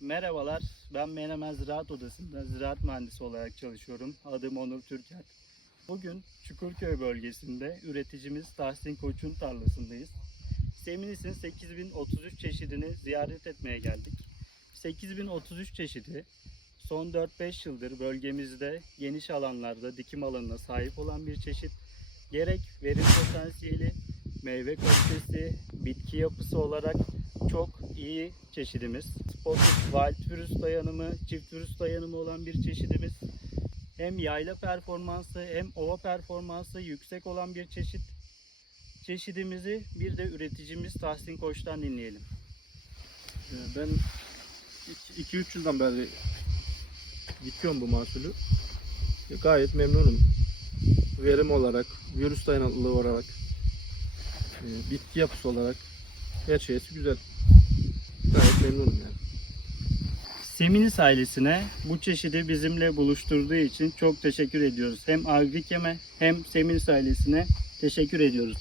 Merhabalar, ben Menemen Ziraat Odası'nda ziraat mühendisi olarak çalışıyorum. Adım Onur Türker. Bugün Çukurköy bölgesinde üreticimiz Tahsin Koç'un tarlasındayız. Seminis'in 8033 çeşidini ziyaret etmeye geldik. 8033 çeşidi son 4-5 yıldır bölgemizde geniş alanlarda dikim alanına sahip olan bir çeşit. Gerek verim potansiyeli, meyve kalitesi, bitki yapısı olarak çok iyi çeşidimiz. Spotted wild virüs dayanımı, çift virüs dayanımı olan bir çeşidimiz. Hem yayla performansı hem ova performansı yüksek olan bir çeşit. Çeşidimizi bir de üreticimiz Tahsin Koç'tan dinleyelim. Ee, Ben 2-3 yıldan beri dikiyorum bu mahsulü. Gayet memnunum. Verim olarak, virüs dayanıklılığı olarak, e, bitki yapısı olarak her şeysi güzel. Gayet memnunum yani. Seminis ailesine bu çeşidi bizimle buluşturduğu için çok teşekkür ediyoruz. Hem Agrikem'e hem Seminis ailesine teşekkür ediyoruz.